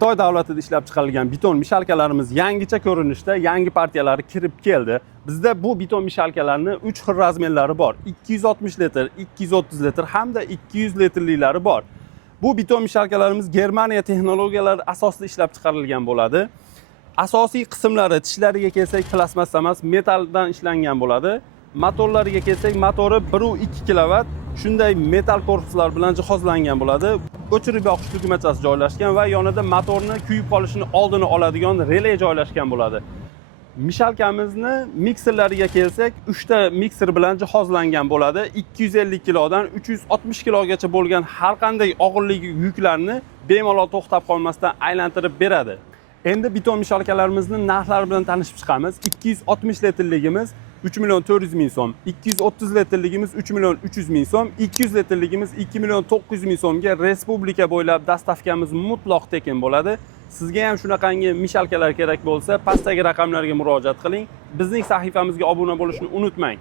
Xitoy davlatida ishlab chiqarilgan beton mishalkalarimiz yangicha ko'rinishda, yangi partiyalari kirib keldi. Bizda bu beton mishalkalarning 3 xil razmerlari bor. 260 litr, 230 litr hamda 200 litrliklari bor. Bu beton mishalkalarimiz Germaniya texnologiyalari asosida ishlab chiqarilgan bo'ladi. Asosiy qismlari tishlariga kelsak, plastmassa emas, metalldan ishlangan bo'ladi. Motorlariga kelsak, motori 1.2 kW shunday metal korpuslar bilan jihozlangan bo'ladi. O'chirib yoqish tugmachasi joylashgan va yonida motorni kuyib qolishini oldini oladigan relay joylashgan bo'ladi. Mishalkamizni mikserlariga kelsak, 3 ta mikser bilan jihozlangan bo'ladi. 250 kilodan 360 kilogacha bo'lgan har qanday og'irlik yuklarni bemalol to'xtab qolmasdan aylantirib beradi. Endi beton mishalkalarimizning narxlari bilan tanishib chiqamiz. 260 litrligimiz 3 million 400 ming so'm, 230 litrligimiz 3 million 300 ming so'm, 200 litrligimiz 2 million 900 ming so'mga respublika bo'ylab dastavkamiz mutlaq tekin bo'ladi. Sizga ham shunaqangi mishalkalar kerak bo'lsa, pastdagi raqamlarga murojaat qiling. Bizning sahifamizga obuna bo'lishni unutmang.